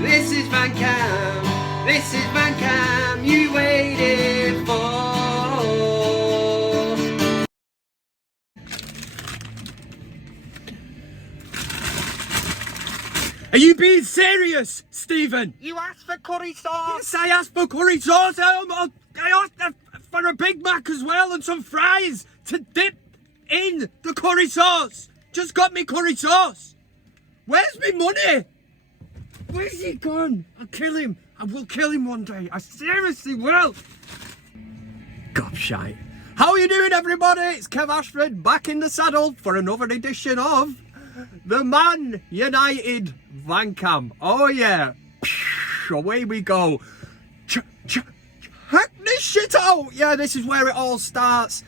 This is VanCam. This is VanCam you waited for. Are you being serious, Stephen? You asked for curry sauce. Yes, I asked for curry sauce. I asked for a Big Mac as well and some fries to dip in the curry sauce. Just got me curry sauce. Where's my money? Where's he gone? I'll kill him. I will kill him one day. I seriously will. Gobshite. How are you doing, everybody? It's Kev Ashford back in the saddle for another edition of the ManUtd VanCam. Oh yeah. Away we go. Heck this shit out. Yeah, this is where it all starts.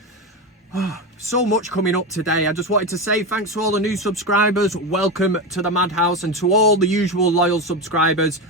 So much coming up today. I just wanted to say thanks to all the new subscribers. Welcome to the Madhouse, and to all the usual loyal subscribers.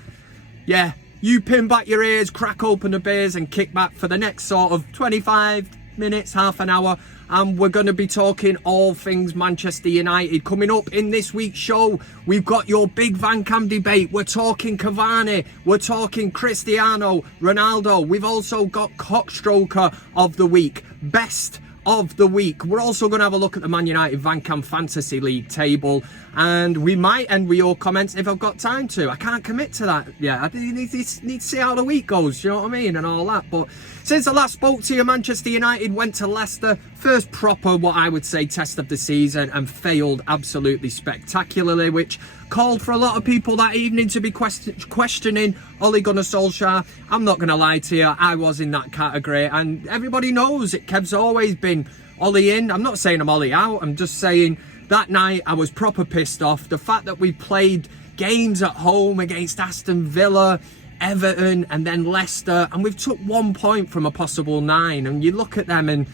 Yeah, you pin back your ears, crack open the beers and kick back for the next sort of 25 minutes, half an hour. And we're going to be talking all things Manchester United. Coming up in this week's show, we've got your Big VanCam Debate. We're talking Cavani. We're talking Cristiano Ronaldo. We've also got CockStroker of the week. Best of the week. We're also going to have a look at the ManUtd VanCam Fantasy League table, and we might end with your comments if I've got time to. I can't commit to that yet. I need to see how the week goes, you know what I mean, and all that. But since I last spoke to you, Manchester United went to Leicester, first proper, what I would say, test of the season, and failed absolutely spectacularly, which called for a lot of people that evening to be questioning Ole Gunnar Solskjaer. I'm not going to lie to you, I was in that category, and everybody knows it. Kev's always been Ole in. I'm not saying I'm Ole out, I'm just saying that night I was proper pissed off. The fact that we played games at home against Aston Villa, Everton and then Leicester, and we've took 1 point from a possible 9, and you look at them and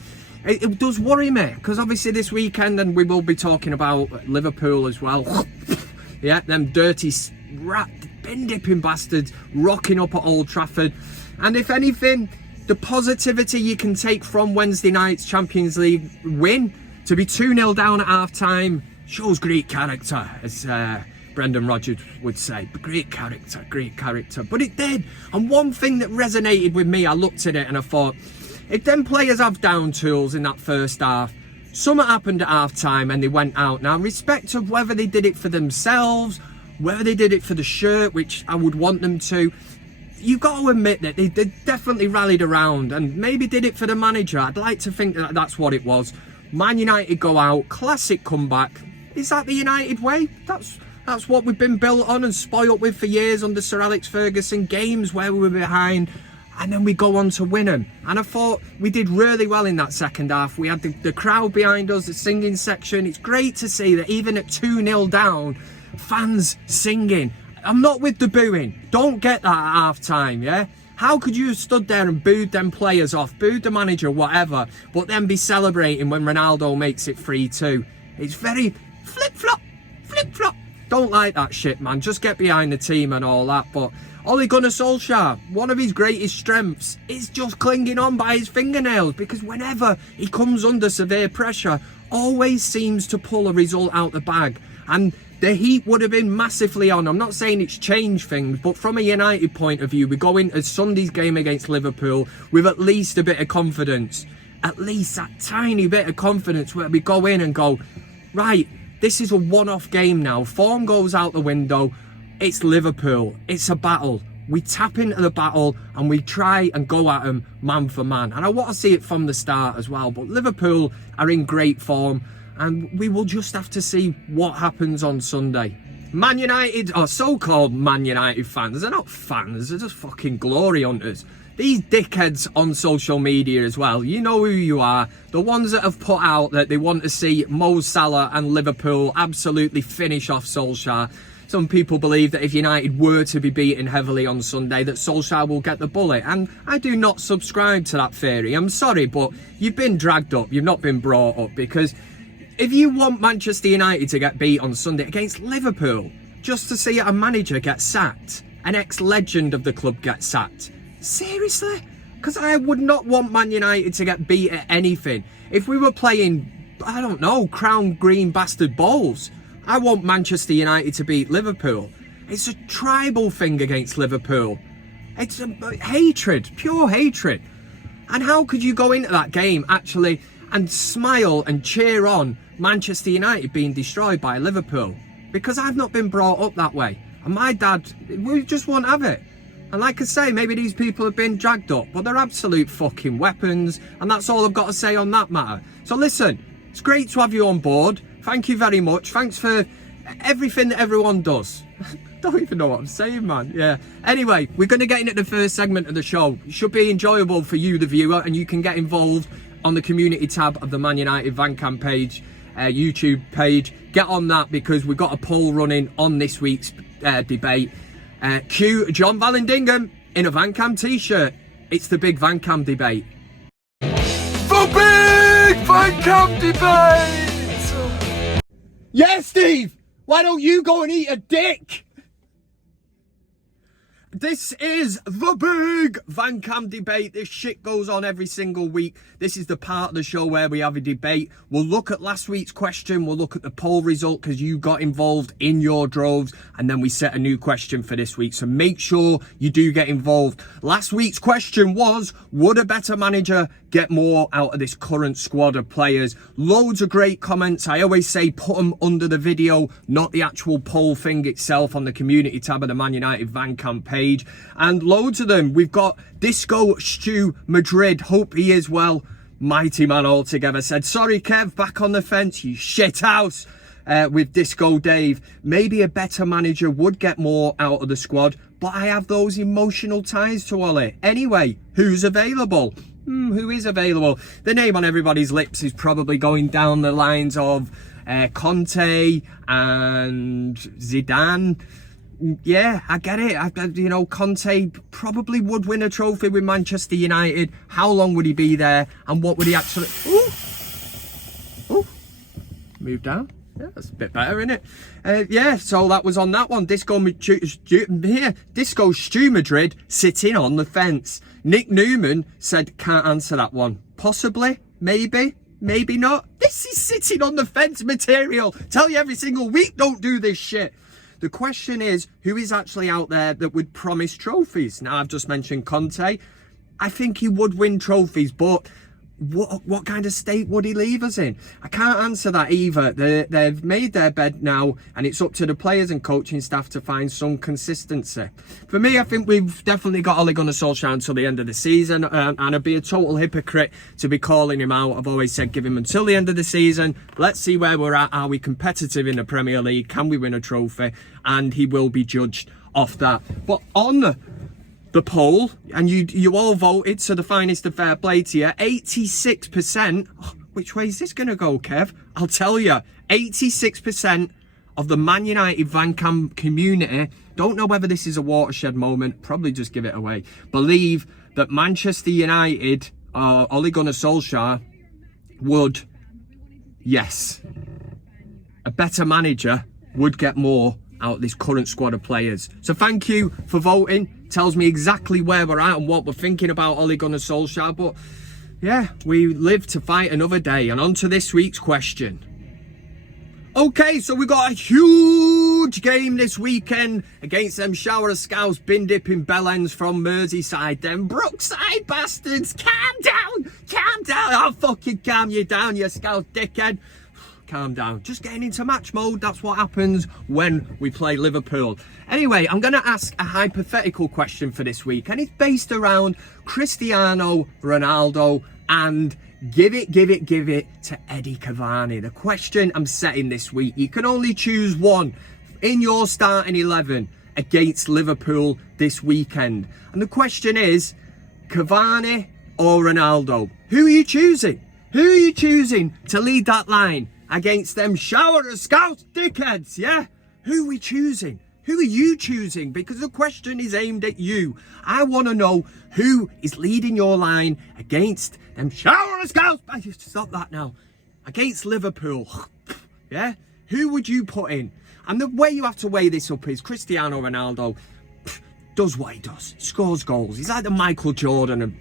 it does worry me, because obviously this weekend, and we will be talking about Liverpool as well. Yeah, them dirty rat bin dipping bastards rocking up at Old Trafford. And if anything, the positivity you can take from Wednesday night's Champions League win, to be 2-0 down at half time, shows great character, as Brendan Rodgers would say. Great character, great character. But it did. And one thing that resonated with me, I looked at it and I thought, if them players have down tools in that first half, something happened at half time and they went out. Now, respect of whether they did it for themselves, whether they did it for the shirt, which I would want them to, you've got to admit that they definitely rallied around and maybe did it for the manager. I'd like to think that that's what it was. Man United go out, classic comeback. Is that the United way? That's what we've been built on and spoiled with for years under Sir Alex Ferguson. Games where we were behind and then we go on to win them. And I thought we did really well in that second half. We had the crowd behind us, the singing section. It's great to see that even at 2-0 down, fans singing. I'm not with the booing. Don't get that at half time, yeah? How could you have stood there and booed them players off, booed the manager, whatever, but then be celebrating when Ronaldo makes it 3-2? It's very flip-flop, flip-flop. Don't like that shit, man. Just get behind the team and all that. But Ole Gunnar Solskjaer, one of his greatest strengths is just clinging on by his fingernails, because whenever he comes under severe pressure, always seems to pull a result out the bag. And the heat would have been massively on. I'm not saying it's changed things, but from a United point of view, we go into Sunday's game against Liverpool with at least a bit of confidence. At least that tiny bit of confidence where we go in and go, right, this is a one-off game now. Form goes out the window. It's Liverpool. It's a battle. We tap into the battle and we try and go at them man for man. And I want to see it from the start as well. But Liverpool are in great form, and we will just have to see what happens on Sunday. Man United, or so-called Man United fans, they're not fans, they're just fucking glory hunters. These dickheads on social media as well, you know who you are. The ones that have put out that they want to see Mo Salah and Liverpool absolutely finish off Solskjaer. Some people believe that if United were to be beaten heavily on Sunday, that Solskjaer will get the bullet. And I do not subscribe to that theory. I'm sorry, but you've been dragged up. You've not been brought up. Because if you want Manchester United to get beat on Sunday against Liverpool, just to see a manager get sacked, an ex-legend of the club get sacked, seriously? Because I would not want Man United to get beat at anything. If we were playing, I don't know, Crown Green bastard balls, I want Manchester United to beat Liverpool. It's a tribal thing against Liverpool. It's a hatred, pure hatred. And how could you go into that game actually and smile and cheer on Manchester United being destroyed by Liverpool? Because I've not been brought up that way. And my dad, we just won't have it. And like I say, maybe these people have been dragged up, but they're absolute fucking weapons. And that's all I've got to say on that matter. So listen, it's great to have you on board. Thank you very much. Thanks for everything that everyone does. Don't even know what I'm saying, man. Yeah. Anyway, we're going to get into the first segment of the show. It should be enjoyable for you, the viewer, and you can get involved on the community tab of the ManUtd VanCam page, YouTube page. Get on that because we've got a poll running on this week's debate. Cue John Vallandigham in a VanCam T-shirt. It's the Big VanCam Debate. The Big VanCam Debate! Yeah, Steve! Why don't you go and eat a dick? This is the Big VanCam Debate. This shit goes on every single week. This is the part of the show where we have a debate. We'll look at last week's question. We'll look at the poll result because you got involved in your droves. And then we set a new question for this week. So make sure you do get involved. Last week's question was, would a better manager get more out of this current squad of players? Loads of great comments. I always say put them under the video, not the actual poll thing itself on the community tab of the ManUtd VanCam page. And loads of them. We've got Disco Stew Madrid. Hope he is well. Mighty man altogether said, sorry Kev, back on the fence, you shit house. With Disco Dave, maybe a better manager would get more out of the squad, but I have those emotional ties to Ollie. Anyway, who's available? Who is available? The name on everybody's lips is probably going down the lines of Conte and Zidane. Yeah, I get it. Conte probably would win a trophy with Manchester United. How long would he be there? And what would he actually... Ooh. Move down. Yeah, that's a bit better, isn't it? Yeah, so that was on that one. Disco Stew Madrid sitting on the fence. Nick Newman said, can't answer that one. Possibly, maybe not. This is sitting on the fence material. Tell you every single week, don't do this shit. The question is, who is actually out there that would promise trophies? Now, I've just mentioned Conte. I think he would win trophies, but what kind of state would he leave us in? I can't answer that either. They've made their bed now, and it's up to the players and coaching staff to find some consistency. For me, I think we've definitely got Ole Gunnar Solskjaer until the end of the season, and I'd be a total hypocrite to be calling him out. I've always said give him until the end of the season. Let's see where we're at. Are we competitive in the Premier League? Can we win a trophy? And he will be judged off that. But on the poll, and you all voted, so the finest of fair play to you, 86%, which way is this going to go, Kev? I'll tell you, 86% of the ManUtd VanCam community, don't know whether this is a watershed moment, probably just give it away, believe that Manchester United, Ole Gunnar Solskjaer, would, yes, a better manager would get more out of this current squad of players. So thank you for voting. Tells me exactly where we're at and what we're thinking about Ole Gunnar Solskjaer. But yeah, we live to fight another day. And on to this week's question. Okay, so we got a huge game this weekend against them Shower of Scouts bin dipping bellends from Merseyside. Them Brookside bastards. Calm down. I'll fucking calm you down, you Scout dickhead. Calm down. Just getting into match mode. That's what happens when we play Liverpool. Anyway, I'm going to ask a hypothetical question for this week, and it's based around Cristiano Ronaldo and give it to Eddie Cavani. The question I'm setting this week, you can only choose one in your starting 11 against Liverpool this weekend. And the question is, Cavani or Ronaldo? Who are you choosing? Who are you choosing to lead that line against them Shower of Scouts dickheads, yeah? Who are we choosing? Who are you choosing? Because the question is aimed at you. I want to know who is leading your line against them Shower of Scouts. Stop that now. Against Liverpool, yeah? Who would you put in? And the way you have to weigh this up is Cristiano Ronaldo does what he does. He scores goals. He's like the Michael Jordan of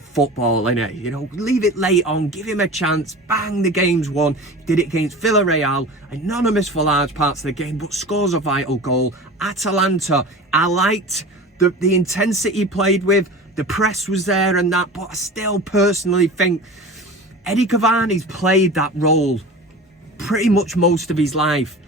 football, innit? You know, leave it late on, give him a chance, bang, the game's won. Did it against Villarreal, anonymous for large parts of the game, but scores a vital goal. Atalanta, I liked the intensity he played with. The press was there and that, but I still personally think Eddie Cavani's played that role pretty much most of his life.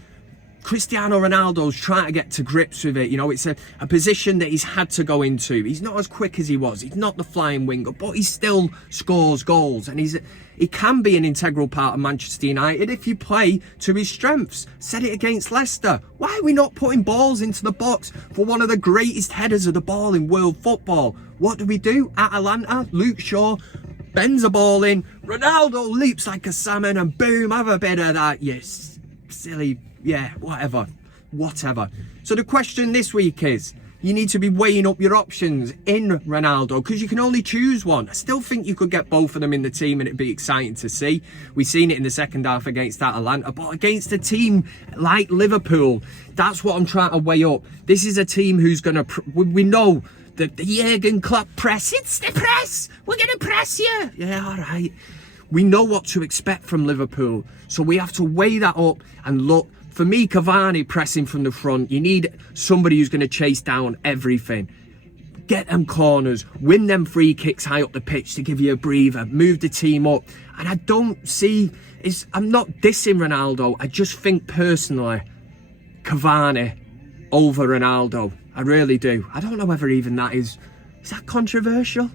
Cristiano Ronaldo's trying to get to grips with it. You know, it's a position that he's had to go into. He's not as quick as he was. He's not the flying winger, but he still scores goals. And he can be an integral part of Manchester United if you play to his strengths. Said it against Leicester. Why are we not putting balls into the box for one of the greatest headers of the ball in world football? What do? Atalanta, Luke Shaw bends a ball in. Ronaldo leaps like a salmon and boom, have a bit of that. Yes, silly. Yeah, whatever. So the question this week is, you need to be weighing up your options in Ronaldo because you can only choose one. I still think you could get both of them in the team and it'd be exciting to see. We've seen it in the second half against Atalanta, but against a team like Liverpool, that's what I'm trying to weigh up. This is a team who's going to... We know that the Jurgen Klopp press, it's the press! We're going to press you! Yeah, all right. We know what to expect from Liverpool, so we have to weigh that up and look. For me, Cavani pressing from the front, you need somebody who's going to chase down everything. Get them corners, win them free kicks high up the pitch to give you a breather, move the team up. And I don't see, I'm not dissing Ronaldo, I just think personally, Cavani over Ronaldo. I really do. I don't know whether even that is that controversial?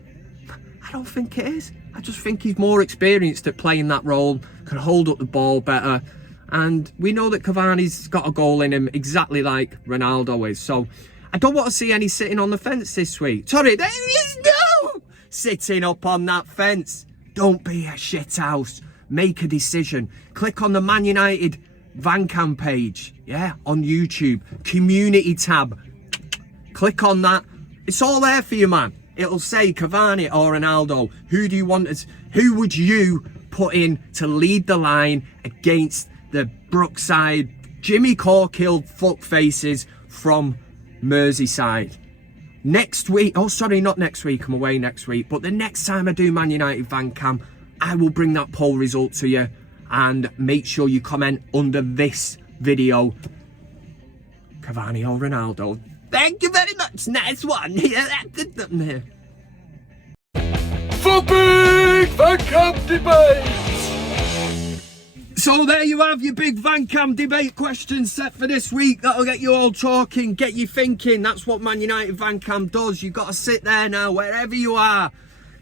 I don't think it is. I just think he's more experienced at playing that role, can hold up the ball better. And we know that Cavani's got a goal in him exactly like Ronaldo is. So I don't want to see any sitting on the fence this week. Sorry, there is no sitting up on that fence. Don't be a shithouse. Make a decision. Click on the ManUtd VanCam page. Yeah, on YouTube. Community tab. Click on that. It's all there for you, man. It'll say Cavani or Ronaldo. Who do you want as... Who would you put in to lead the line against the Brookside Jimmy Corkill fuck faces from Merseyside? Next week, oh sorry, not next week, I'm away next week, but the next time I do ManUtd VanCam, I will bring that poll result to you, and make sure you comment under this video, Cavani or Ronaldo. Thank you very much, nice one. For Big VanCam Debate! So there you have your big VanCam debate questions set for this week. That'll get you all talking, get you thinking. That's what ManUtd VanCam does. You've got to sit there now, wherever you are.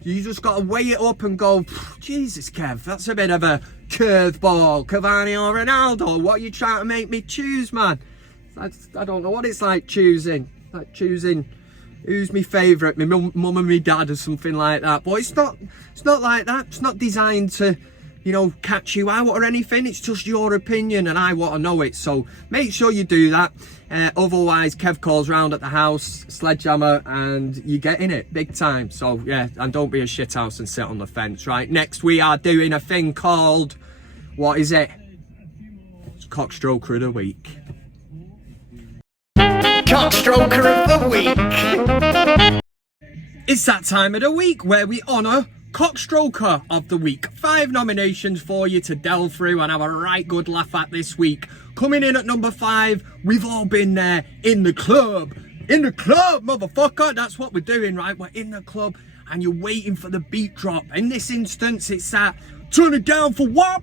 You just got to weigh it up and go, Jesus, Kev, that's a bit of a curveball. Cavani or Ronaldo? What are you trying to make me choose, man? I don't know what it's like choosing. Like choosing who's my favourite, my mum and my dad or something like that. But it's not like that. It's not designed to, you know, catch you out or anything. It's just your opinion and I want to know it. So make sure you do that. Otherwise, Kev calls round at the house, sledgehammer, and you get in it big time. So yeah, and don't be a shithouse and sit on the fence, right? Next, we are doing a thing called, what is it? It's CockStroker of the Week. CockStroker of the Week. It's that time of the week where we honour CockStroker of the Week. 5 nominations for you to delve through and have a right good laugh at this week. Coming in at number 5, we've all been there, in the club. In the club, motherfucker. That's what we're doing, right? We're in the club and you're waiting for the beat drop. In this instance, it's that turn it down for what?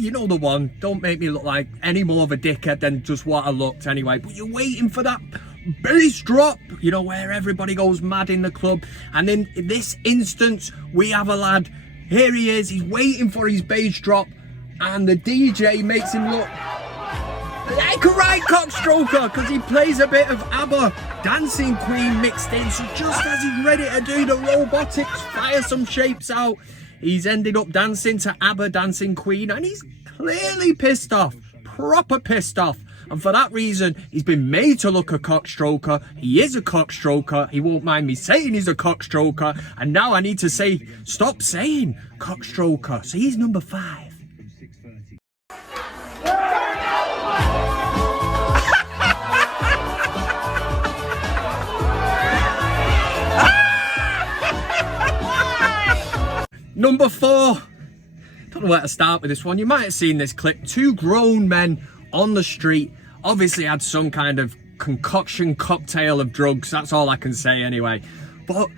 You know the one. Don't make me look like any more of a dickhead than just what I looked anyway. But you're waiting for that bass drop, you know, where everybody goes mad in the club. And in this instance, we have a lad. Here he is. He's waiting for his bass drop. And the DJ makes him look like a right CockStroker because he plays a bit of ABBA Dancing Queen mixed in. So just as he's ready to do the robotics, fire some shapes out, he's ended up dancing to ABBA Dancing Queen, and he's clearly pissed off, proper pissed off. And for that reason, he's been made to look a CockStroker. He is a CockStroker. He won't mind me saying he's a CockStroker. And now I need to say, stop saying CockStroker. So he's number 5. Number 4. Don't know where to start with this one. You might have seen this clip. 2 grown men on the street obviously had some kind of concoction cocktail of drugs. That's all I can say anyway. But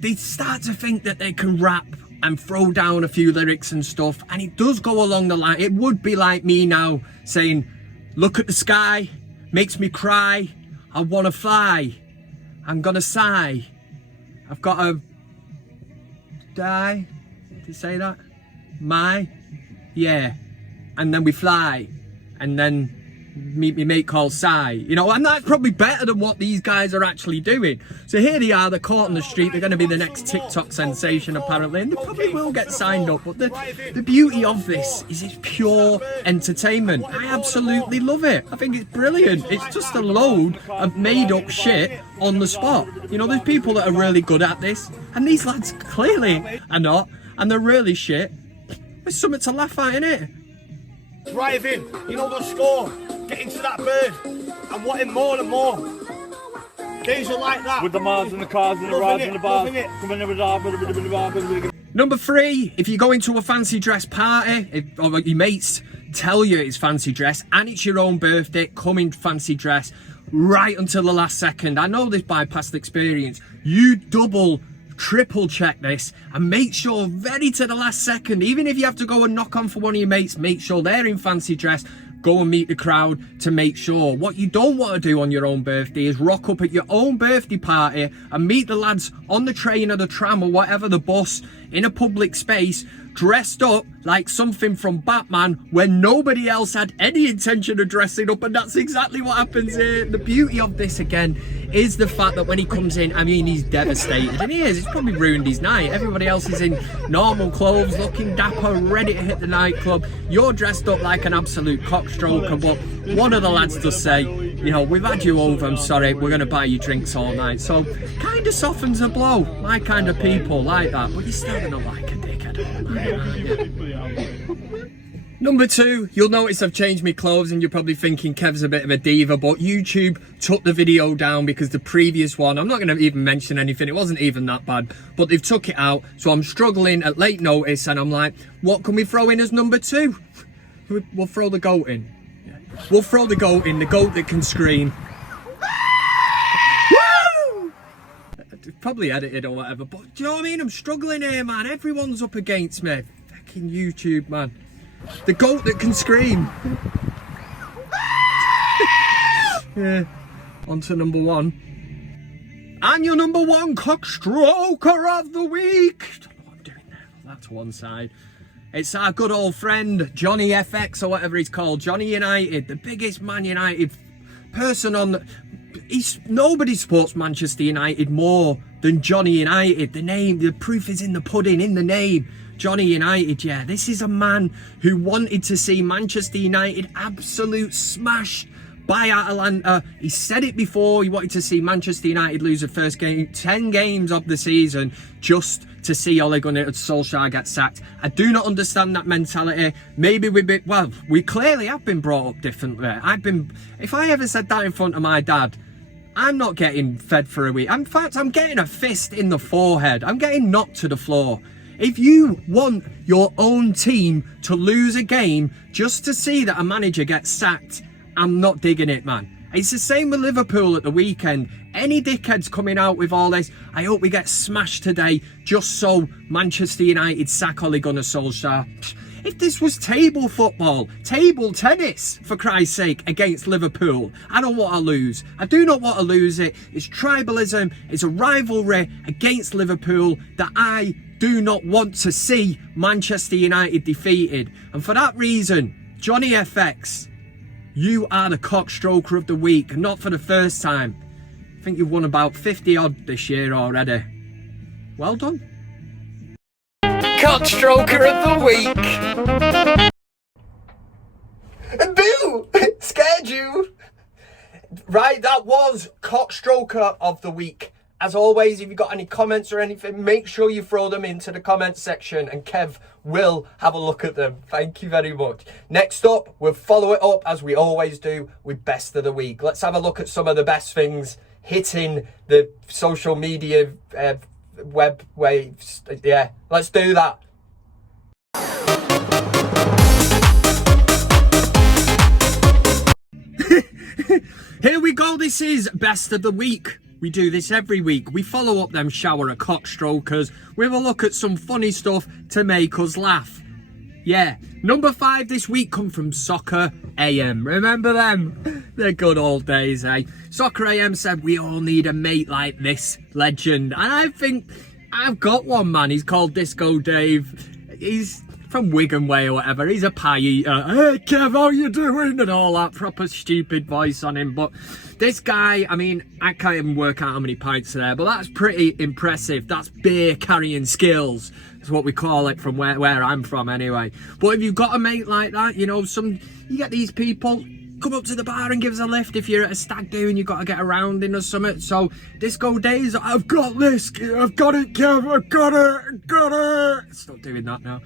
they start to think that they can rap and throw down a few lyrics and stuff, and it does go along the line. It would be like me now saying, look at the sky, makes me cry, I wanna fly, I'm gonna sigh, I've gotta die. Did you say that? Yeah. And then we fly, and then meet me mate called Sai, you know, and that's probably better than what these guys are actually doing. So here they are, they're caught on the street, they're going to be the next TikTok sensation apparently, and they probably will get signed up. But the beauty of this is it's pure entertainment. I absolutely love it. I think it's brilliant. It's just a load of made up shit on the spot. You know, there's people that are really good at this, and these lads clearly are not, and they're really shit. There's something to laugh at, innit? Driving, you know the score, get into that bird, and wanting more and more. Games are like that. With the Mars and the cars and the rides and the bars. Coming in with the Number 3, if you go into a fancy dress party, or your mates tell you it's fancy dress and it's your own birthday, come in fancy dress right until the last second. I know this by past experience. You double, triple check this and make sure very to the last second, even if you have to go and knock on for one of your mates, make sure they're in fancy dress. Go and meet the crowd to make sure. What you don't want to do on your own birthday is rock up at your own birthday party and meet the lads on the train or the tram or whatever, the bus, in a public space, dressed up like something from Batman when nobody else had any intention of dressing up, and that's exactly what happens here. The beauty of this again is the fact that when he comes in, I mean, he's devastated, and he is. It's probably ruined his night. Everybody else is in normal clothes, looking dapper, ready to hit the nightclub. You're dressed up like an absolute cockstroker, but one of the lads does say, you know, we've had you over, I'm sorry, we're going to buy you drinks all night. So kind of softens a blow. My kind of people like that, but you're still going to like a dickhead all night, aren't you? Number 2, you'll notice I've changed my clothes and you're probably thinking Kev's a bit of a diva, but YouTube took the video down because the previous one, I'm not going to even mention anything, it wasn't even that bad, but they've took it out, so I'm struggling at late notice and I'm like, what can we throw in as number 2? We'll throw the goat in. Yeah. We'll throw the goat in, the goat that can scream. Woo! Probably edited or whatever, but do you know what I mean? I'm struggling here, man. Everyone's up against me. Fucking YouTube, man. The goat that can scream. Yeah. On to number 1. And your number 1 cockstroker of the week. I don't know what I'm doing there. That's one side. It's our good old friend Johnny FX or whatever he's called. Johnny United, the biggest Man United person on the... Nobody supports Manchester United more than Johnny United. The name, the proof is in the pudding, in the name. Johnny United, yeah. This is a man who wanted to see Manchester United absolute smashed by Atalanta. He said it before, he wanted to see Manchester United lose the first game, 10 games of the season, just to see Ole Gunnar Solskjaer get sacked. I do not understand that mentality. Maybe we clearly have been brought up differently. If I ever said that in front of my dad, I'm not getting fed for a week. In fact, I'm getting a fist in the forehead. I'm getting knocked to the floor. If you want your own team to lose a game just to see that a manager gets sacked, I'm not digging it, man. It's the same with Liverpool at the weekend. Any dickheads coming out with all this, I hope we get smashed today just so Manchester United sack Ole Gunnar Solskjaer. If this was table football, table tennis, for Christ's sake, against Liverpool, I don't want to lose. I do not want to lose it. It's tribalism. It's a rivalry against Liverpool that I do not want to see Manchester United defeated. And for that reason, Johnny FX, you are the cockstroker of the week, and not for the first time. I think you've won about 50 odd this year already. Well done. Cockstroker of the week. Boo! Scared you? Right, that was cockstroker of the week. As always, if you've got any comments or anything, make sure you throw them into the comments section and Kev will have a look at them. Thank you very much. Next up, we'll follow it up, as we always do, with Best of the Week. Let's have a look at some of the best things hitting the social media web waves. Yeah, let's do that. Here we go. This is Best of the Week. We do this every week. We follow up them shower of cockstrokers with a look at some funny stuff to make us laugh. Yeah, number 5 this week come from Soccer AM. Remember them? They're good old days, eh? Soccer AM said we all need a mate like this legend. And I think I've got one, man. He's called Disco Dave. He's from Wigan Way or whatever. He's a pie eater. Hey Kev, how you doing? And all that proper stupid voice on him. But this guy, I mean, I can't even work out how many pints are there, but that's pretty impressive. That's beer carrying skills. That's what we call it from where I'm from anyway. But if you've got a mate like that, you know, you get these people come up to the bar and give us a lift if you're at a stag do and you've got to get around in or something. So Disco Days, I've got this, I've got it, Kev, I've got it. Stop doing that now.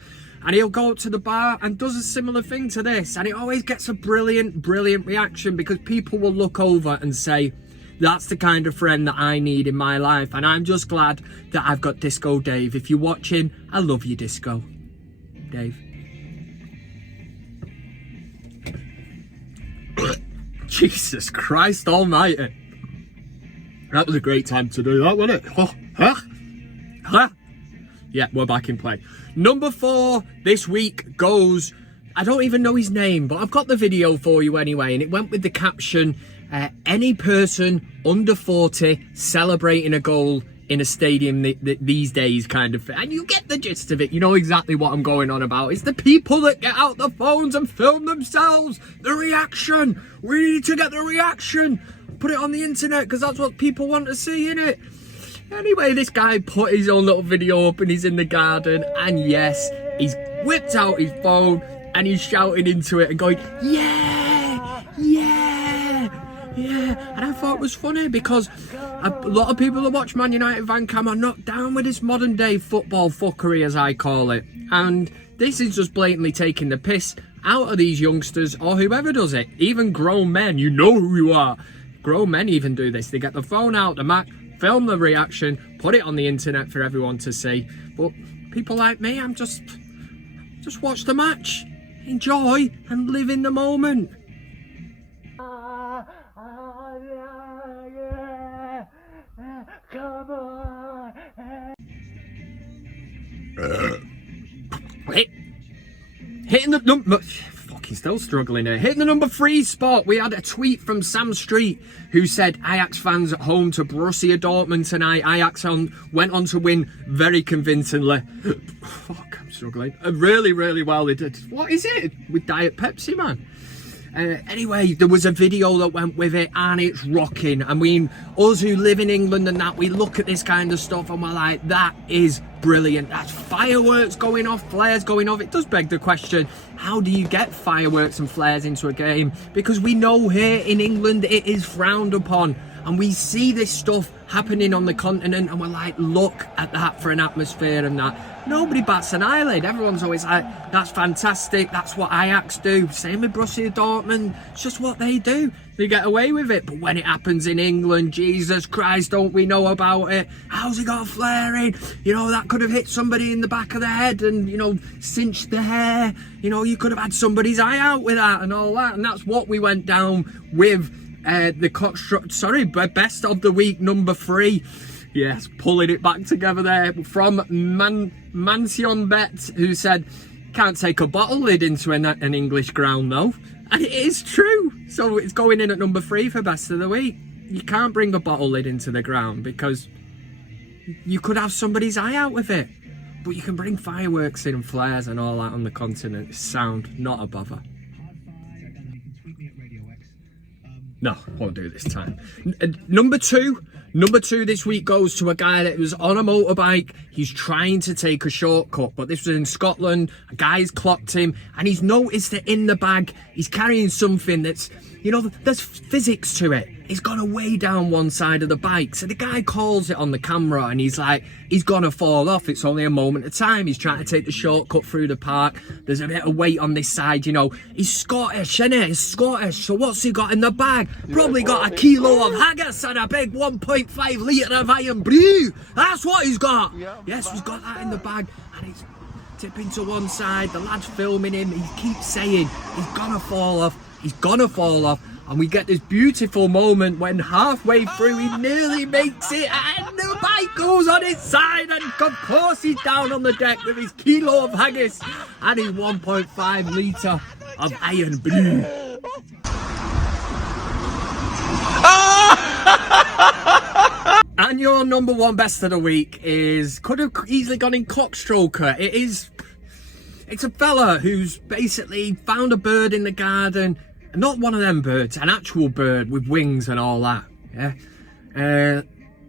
And he'll go up to the bar and does a similar thing to this, and it always gets a brilliant reaction, because people will look over and say, that's the kind of friend that I need in my life. And I'm just glad that I've got Disco Dave. If you're watching, I love you, Disco Dave. Jesus Christ almighty. That was a great time to do that, wasn't it? Yeah, we're back in play. Number 4 this week goes, I don't even know his name, but I've got the video for you anyway, and it went with the caption, any person under 40 celebrating a goal in a stadium these days, kind of thing. And you get the gist of it. You know exactly what I'm going on about. It's the people that get out the phones and film themselves. The reaction. We need to get the reaction. Put it on the internet, because that's what people want to see, innit? Anyway, this guy put his own little video up and he's in the garden, and yes, he's whipped out his phone and he's shouting into it and going, yeah, yeah, yeah. And I thought it was funny, because a lot of people that watch ManUtd VanCam are not down with this modern day football fuckery, as I call it. And this is just blatantly taking the piss out of these youngsters, or whoever does it. Even grown men, you know who you are. Grown men even do this. They get the phone out, the match, film the reaction, put it on the internet for everyone to see. But people like me, I'm just watch the match, enjoy and live in the moment. Come on. Hitting the number. Fucking still struggling here. Hitting the number 3 spot. We had a tweet from Sam Street who said Ajax fans at home to Borussia Dortmund tonight. Ajax went on to win very convincingly. Fuck, I'm struggling. Really well they did. What is it with Diet Pepsi, man? Anyway, there was a video that went with it, and it's rocking. I mean, us who live in England and that, we look at this kind of stuff and we're like, that is brilliant. That's fireworks going off, flares going off. It does beg the question, how do you get fireworks and flares into a game? Because we know here in England it is frowned upon, and we see this stuff happening on the continent and we're like, look at that for an atmosphere and that. Nobody bats an eyelid. Everyone's always like, that's fantastic, that's what Ajax do. Same with Borussia Dortmund. It's just what they do. They get away with it. But when it happens in England, Jesus Christ, don't we know about it? How's he got a flare in? You know, that could have hit somebody in the back of the head and, you know, cinched the hair. You know, you could have had somebody's eye out with that and all that. And that's what we went down with the CockStroker, Best of the Week number 3. Yes, pulling it back together there from ManUtd Bet, who said, can't take a bottle lid into an English ground though. And it is true. So it's going in at number 3 for Best of the Week. You can't bring a bottle lid into the ground because you could have somebody's eye out with it. But you can bring fireworks in and flares and all that on the continent. It's sound, not a bother. No, won't do it this time. Number two this week goes to a guy that was on a motorbike. He's trying to take a shortcut, but this was in Scotland. A guy's clocked him and he's noticed that in the bag he's carrying something that's, you know, there's physics to it. It's gonna weigh down one side of the bike. So the guy calls it on the camera and he's like, he's gonna fall off. It's only a moment of time. He's trying to take the shortcut through the park. There's a bit of weight on this side, you know. He's Scottish, isn't it? He's Scottish. So what's he got in the bag? Probably got a kilo of haggis and a big 1.5 litre of iron brew. That's what he's got. Yes, he's got that in the bag. And he's tipping to one side. The lad's filming him. He keeps saying, he's gonna fall off. He's gonna fall off. And we get this beautiful moment when halfway through he nearly makes it and the bike goes on its side, and of course he's down on the deck with his kilo of haggis and his 1.5 litre of iron brew. And your number one best of the week could have easily gone in CockStroker. It's a fella who's basically found a bird in the garden. Not one of them birds, an actual bird with wings and all that.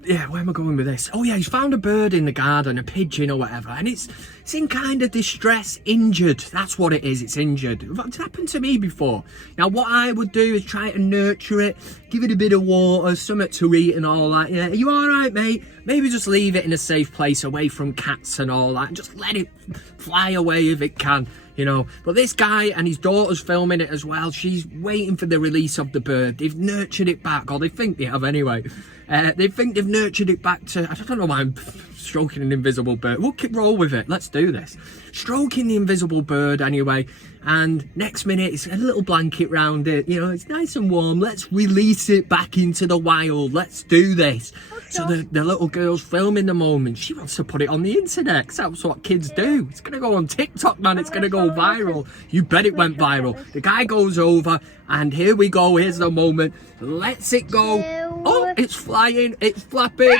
Yeah, where am I going with this? Oh yeah, he's found a bird in the garden, a pigeon or whatever, and it's in kind of distress, injured. That's what it is, it's injured. It's happened to me before. Now what I would do is try to nurture it, give it a bit of water, something to eat and all that. Yeah, are you alright, mate? Maybe just leave it in a safe place away from cats and all that, and just let it fly away if it can. You know, but this guy and his daughter's filming it as well. She's waiting for the release of the bird. They've nurtured it back, or they think they have anyway. They think they've nurtured it back to, I don't know why I'm stroking an invisible bird. We'll roll with it. Let's do this. Stroking the invisible bird anyway. And next minute, it's a little blanket round it. You know, it's nice and warm. Let's release it back into the wild. Let's do this. So the little girl's filming the moment. She wants to put it on the internet, 'cause that's what kids do. It's going to go on TikTok, man. It's going to go viral. You bet it went viral. The guy goes over, and here we go. Here's the moment. Lets it go. Oh, it's flying. It's flapping.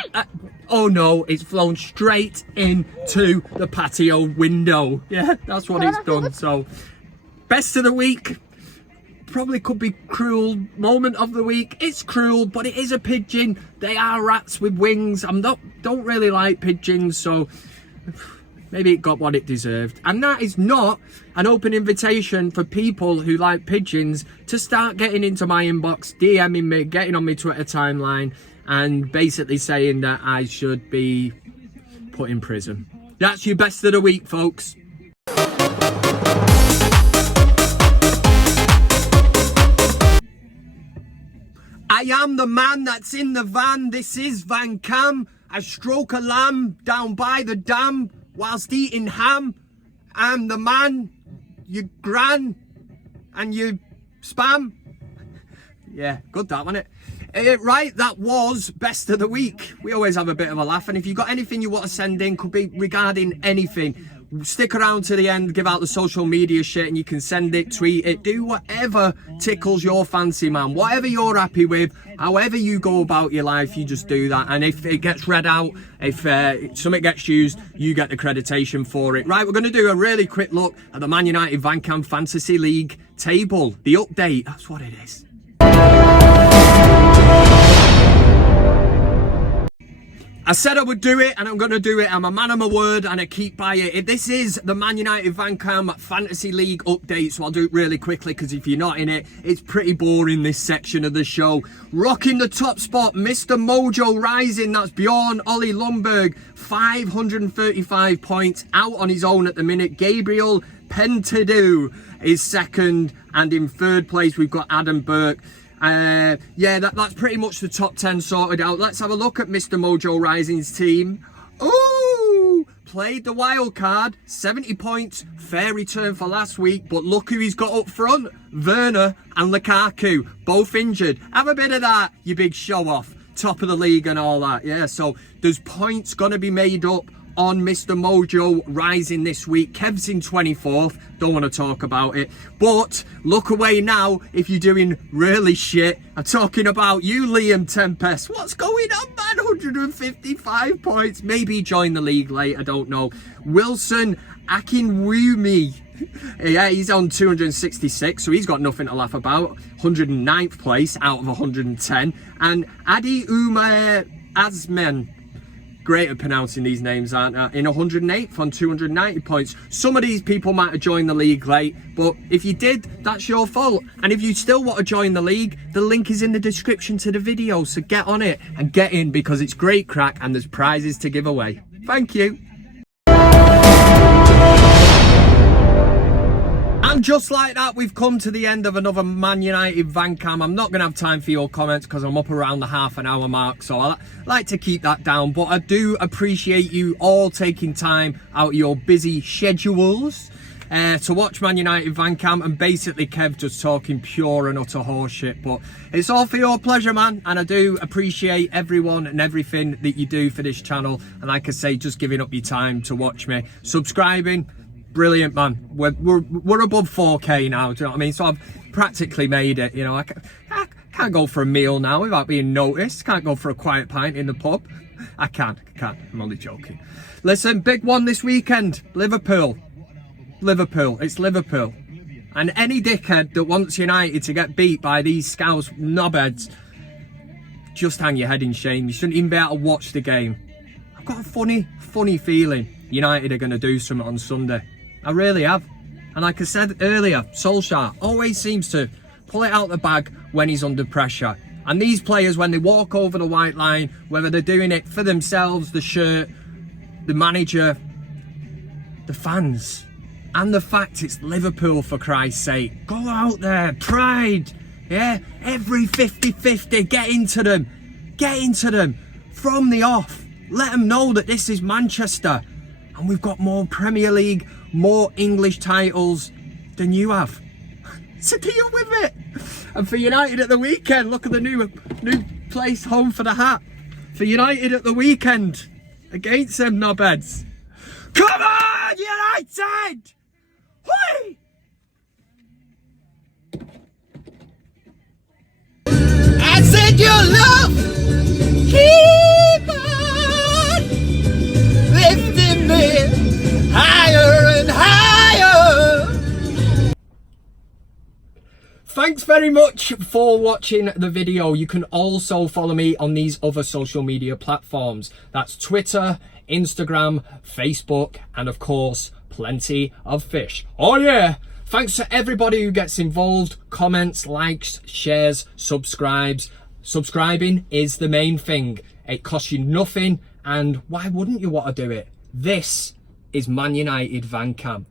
Oh no, it's flown straight into the patio window. Yeah, that's what it's done. So, best of the week. Probably could be cruel moment of the week. It's cruel, but it is a pigeon. They are rats with wings. Don't really like pigeons, so maybe it got what it deserved. And that is not an open invitation for people who like pigeons to start getting into my inbox, DMing me, getting on my Twitter timeline, and basically saying that I should be put in prison. That's your best of the week, folks. I am the man that's in the van. This is VanCam. I stroke a lamb down by the dam whilst eating ham. I'm the man, you gran, and you spam. Yeah, good that, wasn't it? Right, that was best of the week. We always have a bit of a laugh, and if you've got anything you want to send in, could be regarding anything, stick around to the end, give out the social media shit, and you can send it, tweet it, do whatever tickles your fancy, man. Whatever you're happy with, however you go about your life, you just do that. And if it gets read out, if something gets used, you get the accreditation for it. Right, we're going to do a really quick look at the ManUtd VanCam Fantasy League table, the update. That's what it is. I said I would do it, and I'm going to do it. I'm a man of my word, and I keep by it. This is the ManUtd VanCam Fantasy League update, so I'll do it really quickly, because if you're not in it, it's pretty boring, this section of the show. Rocking the top spot, Mr. Mojo Rising, that's Bjorn Ollie Lundberg, 535 points, out on his own at the minute. Gabriel Pentadou is second, and in third place, we've got Adam Burke. Yeah, that's pretty much the top 10 sorted out. Let's have a look at Mr. Mojo Rising's team. Ooh, played the wild card, 70 points, fair return for last week, but look who he's got up front. Werner and Lukaku, both injured. Have a bit of that, you big show off. Top of the league and all that. Yeah, so there's points going to be made up on Mr. Mojo Rising this week. Kev's in 24th, don't want to talk about it, but look away now if you're doing really shit. I'm talking about you, Liam Tempest. What's going on, man? 155 points. Maybe join the league late, I don't know. Wilson Akinwumi, yeah, he's on 266, so he's got nothing to laugh about. 109th place out of 110. And Adi Umar Azmen, great at pronouncing these names, aren't I? In 108th on 290 points. Some of these people might have joined the league late, but if you did, that's your fault. And if you still want to join the league, the link is in the description to the video, so get on it and get in, because it's great crack and there's prizes to give away. Thank you. And just like that, we've come to the end of another ManUtd VanCam. I'm not going to have time for your comments because I'm up around the half an hour mark, so I like to keep that down. But I do appreciate you all taking time out of your busy schedules to watch ManUtd VanCam, and basically Kev just talking pure and utter horseshit. But it's all for your pleasure, man, and I do appreciate everyone and everything that you do for this channel. And like I say, just giving up your time to watch me, subscribing, brilliant, man. We're above 4K now, do you know what I mean? So I've practically made it. You know, I can't go for a meal now without being noticed. Can't go for a quiet pint in the pub. I can't. I'm only joking. Listen, big one this weekend. Liverpool. It's Liverpool. And any dickhead that wants United to get beat by these Scouse knobheads, just hang your head in shame. You shouldn't even be able to watch the game. I've got a funny feeling United are going to do something on Sunday. I really have. And like I said earlier, Solskjaer always seems to pull it out the bag when he's under pressure. And these players, when they walk over the white line, whether they're doing it for themselves, the shirt, the manager, the fans, and the fact it's Liverpool, for Christ's sake. Go out there, pride, yeah? Every 50-50, get into them from the off. Let them know that this is Manchester, and we've got more Premier League, more English titles than you have. So deal with it. And for United at the weekend, look at the new place, home for the hat. For United at the weekend, against them knobheads. Come on, United! Whee! I said your love, keep on lifting me higher and higher. Thanks very much for watching the video. You can also follow me on these other social media platforms. That's Twitter, Instagram, Facebook, and of course, plenty of fish. Oh yeah! Thanks to everybody who gets involved, comments, likes, shares, subscribes. Subscribing is the main thing. It costs you nothing, and why wouldn't you want to do it? This is ManUtd VanCam.